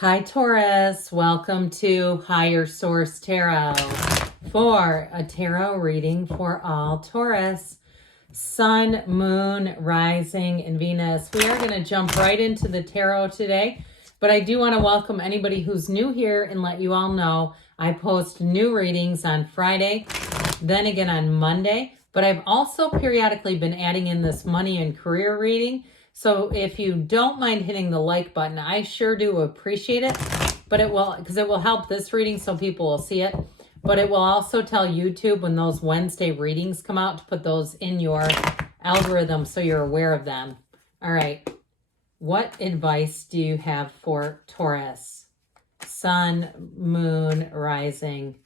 Hi, Taurus. Welcome to Higher Source Tarot for a tarot reading for all Taurus, Sun, Moon, Rising, and Venus. We are going to jump right into the tarot today, but I do want to welcome anybody who's new here and let you all know I post new readings on Friday, then again on Monday, but I've also periodically been adding in this money and career reading. So if you don't mind hitting the like button, I sure do appreciate it, but it will, because it will help this reading so people will see it, but it will also tell YouTube when those Wednesday readings come out to put those in your algorithm so you're aware of them. All right. What advice do you have for Taurus? Sun, Moon, Rising,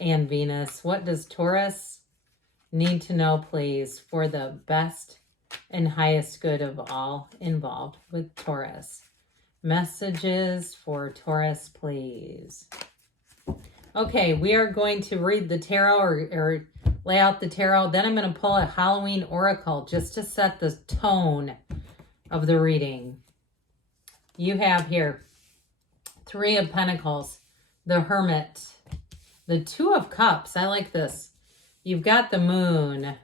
and Venus. What does Taurus need to know, please, for the best and highest good of all involved with Taurus? Messages for Taurus, please. Okay, we are going to read the tarot or lay out the tarot. Then I'm going to pull a Halloween oracle just to set the tone of the reading. You have here Three of Pentacles, the Hermit, the Two of Cups. I like this. You've got the Moon,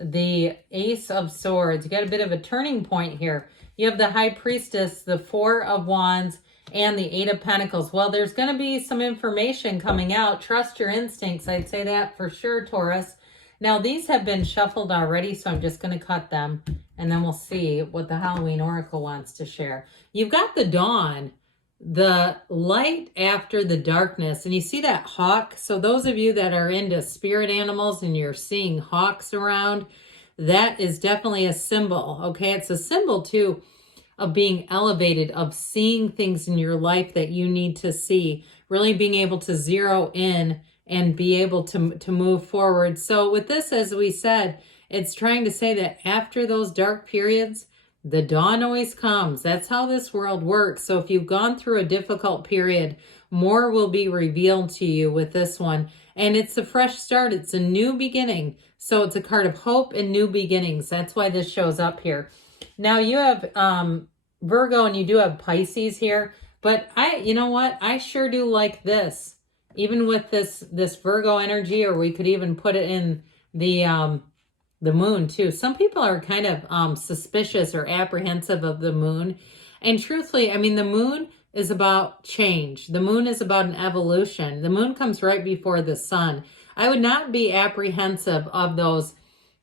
the Ace of Swords. You got a bit of a turning point here. You have the High Priestess, the Four of Wands, and the Eight of Pentacles. Well, there's going to be some information coming out. Trust your instincts. I'd say that for sure, Taurus. Now, these have been shuffled already, so I'm just going to cut them, and then we'll see what the Halloween Oracle wants to share. You've got the dawn, the light after the darkness, and you see that hawk. So those of you that are into spirit animals and you're seeing hawks around, that is definitely a symbol. Okay, it's a symbol too of being elevated, of seeing things in your life that you need to see, really being able to zero in and be able to move forward. So with this, as we said, it's trying to say that after those dark periods, the dawn always comes. That's how this world works. So if you've gone through a difficult period, more will be revealed to you with this one. And it's a fresh start. It's a new beginning. So it's a card of hope and new beginnings. That's why this shows up here. Now you have Virgo and you do have Pisces here. But you know what? I sure do like this. Even with this Virgo energy, or we could even put it in the moon too. Some people are kind of suspicious or apprehensive of the moon. And truthfully, I mean, the moon is about change. The moon is about an evolution. The moon comes right before the sun. I would not be apprehensive of those,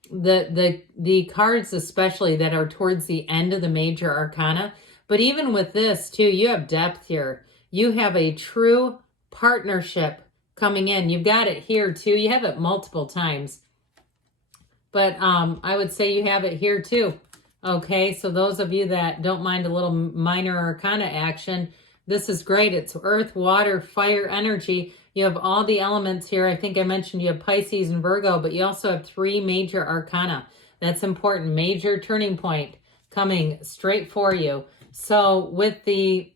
the cards especially that are towards the end of the major arcana. But even with this too, you have depth here. You have a true partnership coming in. You've got it here too. You have it multiple times. But I would say you have it here too. Okay, so those of you that don't mind a little minor arcana action, this is great. It's earth, water, fire, energy. You have all the elements here. I think I mentioned you have Pisces and Virgo, but you also have three major arcana. That's important. Major turning point coming straight for you. So with the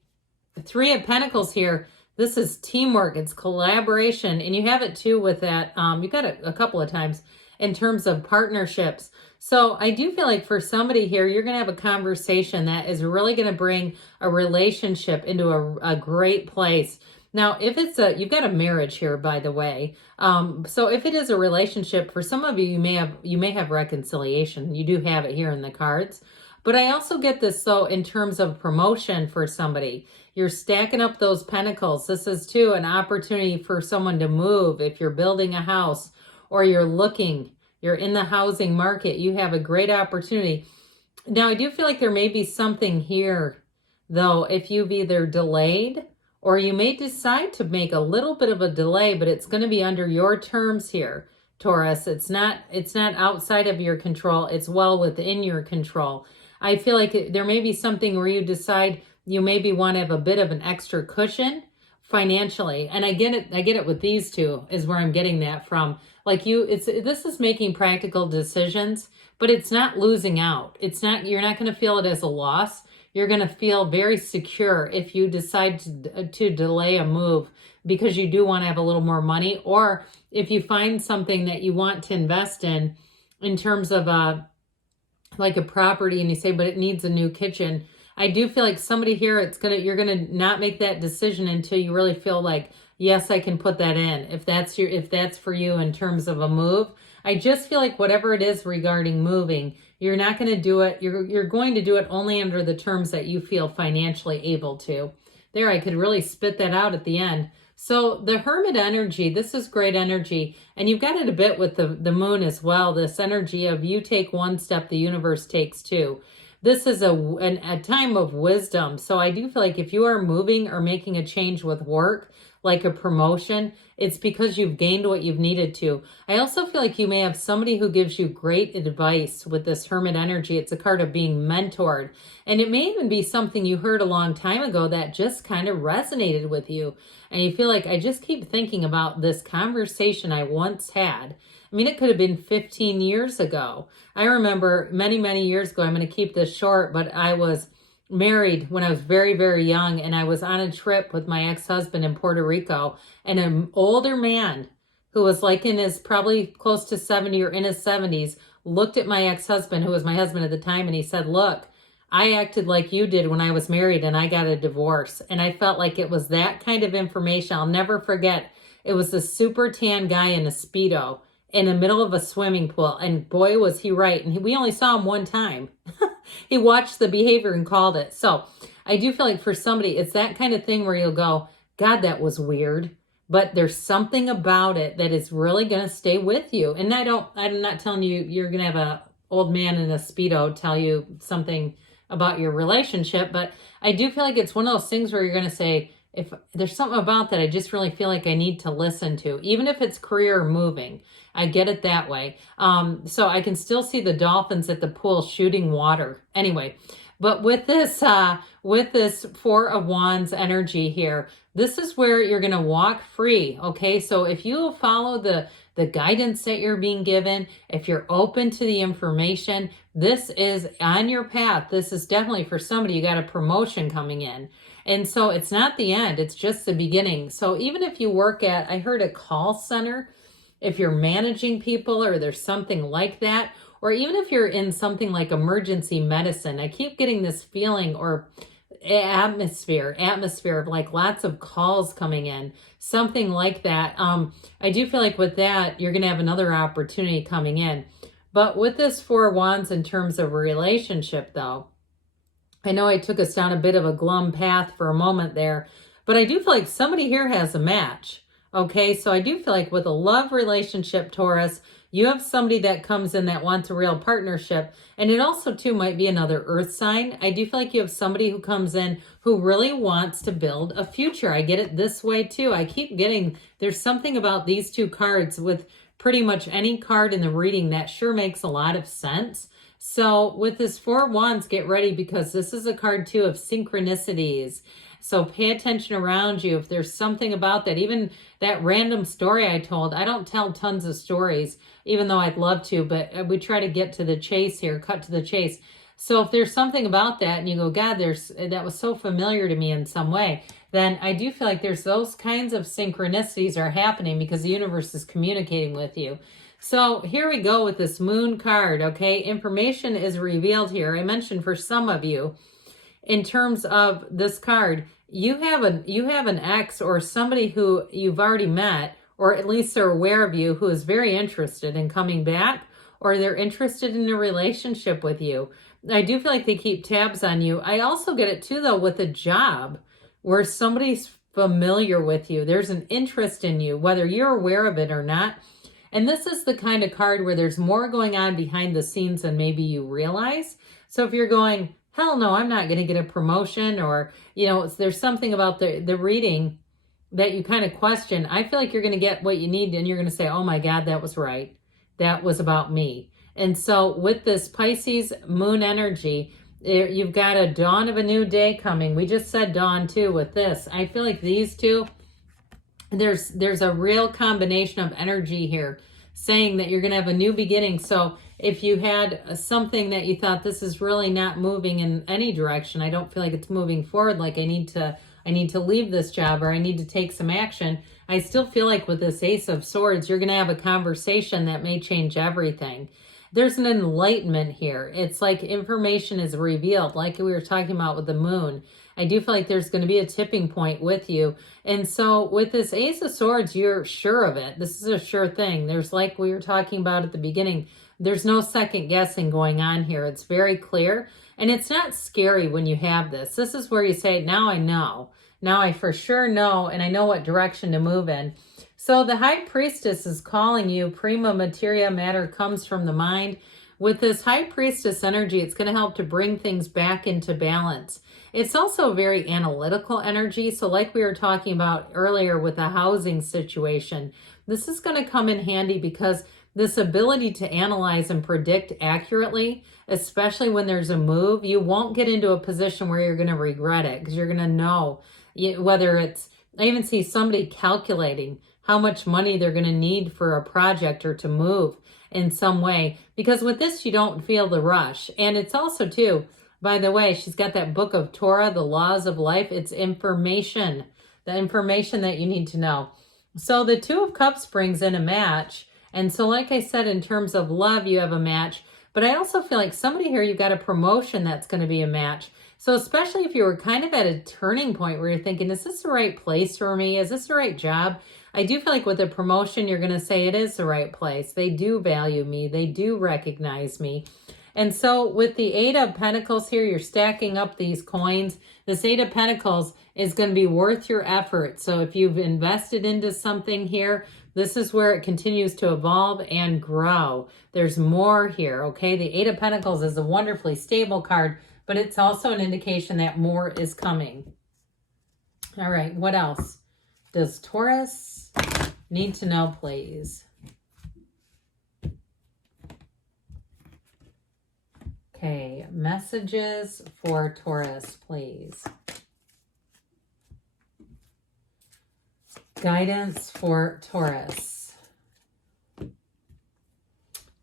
Three of Pentacles here, this is teamwork. It's collaboration. And you have it too with that. You got it a couple of times in terms of partnerships. So I do feel like for somebody here, you're going to have a conversation that is really going to bring a relationship into a great place. Now, if it's you've got a marriage here, by the way. So if it is a relationship, for some of you, you may have reconciliation. You do have it here in the cards. But I also get this, though, in terms of promotion for somebody. You're stacking up those pentacles. This is, too, an opportunity for someone to move. If you're building a house or you're in the housing market, you have a great opportunity. Now, I do feel like there may be something here, though, if you've either delayed or you may decide to make a little bit of a delay, but it's going to be under your terms here, Taurus. It's not outside of your control. It's well within your control. I feel like there may be something where you decide you maybe want to have a bit of an extra cushion financially. And I get it with these two is where I'm getting that from. Like this is making practical decisions, but it's not losing out. You're not going to feel it as a loss. You're going to feel very secure if you decide to delay a move because you do want to have a little more money, or if you find something that you want to invest in terms of like a property and you say, but it needs a new kitchen. I do feel like somebody here, you're gonna not make that decision until you really feel like, yes, I can put that in. If that's for you in terms of a move, I just feel like whatever it is regarding moving, you're not going to do it. You're going to do it only under the terms that you feel financially able to. There, I could really spit that out at the end. So the Hermit energy, this is great energy. And you've got it a bit with the moon as well. This energy of you take one step, the universe takes two. This is a time of wisdom. So I do feel like if you are moving or making a change with work, like a promotion, it's because you've gained what you've needed to. I also feel like you may have somebody who gives you great advice with this Hermit energy. It's a card of being mentored. And it may even be something you heard a long time ago that just kind of resonated with you. And you feel like, I just keep thinking about this conversation I once had. I mean, it could have been 15 years ago. I remember many, many years ago, I'm going to keep this short, but I was married when I was very, very young, and I was on a trip with my ex-husband in Puerto Rico, and an older man who was like in his probably close to 70 or in his 70s looked at my ex-husband, who was my husband at the time, and he said, look, I acted like you did when I was married and I got a divorce. And I felt like it was that kind of information. I'll never forget. It was a super tan guy in a Speedo in the middle of a swimming pool. And boy, was he right. And we only saw him one time. He watched the behavior and called it. So I do feel like for somebody, it's that kind of thing where you'll go, God, that was weird. But there's something about it that is really going to stay with you. And I'm not telling you you're going to have a old man in a Speedo tell you something about your relationship. But I do feel like it's one of those things where you're going to say, if there's something about that, I just really feel like I need to listen to, even if it's career or moving. I get it that way. So I can still see the dolphins at the pool shooting water. Anyway, but with this Four of Wands energy here, this is where you're going to walk free. Okay. So if you follow the guidance that you're being given, if you're open to the information, this is on your path. This is definitely for somebody. You got a promotion coming in. And so it's not the end. It's just the beginning. So even if you work at, I heard a call center, if you're managing people or there's something like that, or even if you're in something like emergency medicine, I keep getting this feeling or atmosphere of like lots of calls coming in, something like that. I do feel like with that, you're going to have another opportunity coming in. But with this Four of Wands in terms of a relationship though, I know I took us down a bit of a glum path for a moment there, but I do feel like somebody here has a match. Okay, so I do feel like with a love relationship, Taurus, you have somebody that comes in that wants a real partnership. And it also, too, might be another earth sign. I do feel like you have somebody who comes in who really wants to build a future. I get it this way, too. I keep getting, there's something about these two cards with pretty much any card in the reading that sure makes a lot of sense. So with this Four of Wands, get ready because this is a card, too, of synchronicities. So pay attention around you. If there's something about that, even that random story I told, I don't tell tons of stories, even though I'd love to, but we try to get to the chase here, cut to the chase. So if there's something about that and you go, God, that was so familiar to me in some way, then I do feel like there's those kinds of synchronicities are happening because the universe is communicating with you. So here we go with this moon card, okay? Information is revealed here. I mentioned for some of you, in terms of this card, you have an ex or somebody who you've already met, or at least they're aware of you, who is very interested in coming back, or they're interested in a relationship with you. I do feel like they keep tabs on you. I also get it too, though, with a job where somebody's familiar with you. There's an interest in you, whether you're aware of it or not. And this is the kind of card where there's more going on behind the scenes than maybe you realize. So if you're going, hell no, I'm not going to get a promotion, or, there's something about the reading that you kind of question, I feel like you're going to get what you need and you're going to say, oh my God, that was right. That was about me. And so with this Pisces moon energy, you've got a dawn of a new day coming. We just said dawn too with this. I feel like these two, there's a real combination of energy here saying that you're going to have a new beginning. So if you had something that you thought this is really not moving in any direction, I don't feel like it's moving forward, like I need to leave this job or I need to take some action. I still feel like with this Ace of Swords, you're going to have a conversation that may change everything. there's an enlightenment here. It's like information is revealed, like we were talking about with the moon. I do feel like there's going to be a tipping point with you. And so with this Ace of Swords, you're sure of it. This is a sure thing. There's, like we were talking about at the beginning, there's no second guessing going on here. It's very clear. And it's not scary when you have this. This is where you say, now I know. Now I for sure know, and I know what direction to move in. So the High Priestess is calling you. Prima materia, matter comes from the mind. With this High Priestess energy, it's going to help to bring things back into balance. It's also a very analytical energy. So like we were talking about earlier with the housing situation, this is going to come in handy because this ability to analyze and predict accurately, especially when there's a move, you won't get into a position where you're going to regret it because you're going to know whether it's, I even see somebody calculating how much money they're going to need for a project or to move in some way. Because with this, you don't feel the rush. And it's also, too, by the way, she's got that book of Torah, the laws of life. It's information, the information that you need to know. So the Two of Cups brings in a match. And so like I said, in terms of love, you have a match. But I also feel like somebody here, you've got a promotion that's going to be a match. So especially if you were kind of at a turning point where you're thinking, is this the right place for me? Is this the right job? I do feel like with a promotion, you're going to say it is the right place. They do value me. They do recognize me. And so with the Eight of Pentacles here, you're stacking up these coins. This Eight of Pentacles is going to be worth your effort. So if you've invested into something here, this is where it continues to evolve and grow. There's more here, okay? The Eight of Pentacles is a wonderfully stable card, but it's also an indication that more is coming. All right, what else does Taurus need to know, please? Okay, messages for Taurus, please. Guidance for Taurus.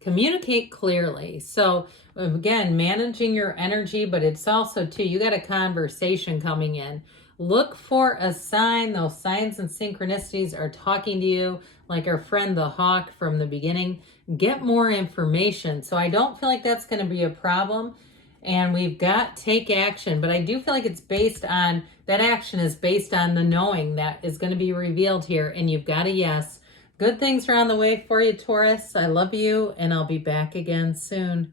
Communicate clearly. So again, managing your energy, but it's also too, you got a conversation coming in. Look for a sign. Those signs and synchronicities are talking to you, like our friend the hawk from the beginning. Get more information. So I don't feel like that's going to be a problem. And we've got take action, but I do feel like it's based on, that action is based on the knowing that is going to be revealed here. And you've got a yes. Good things are on the way for you, Taurus. I love you, and I'll be back again soon.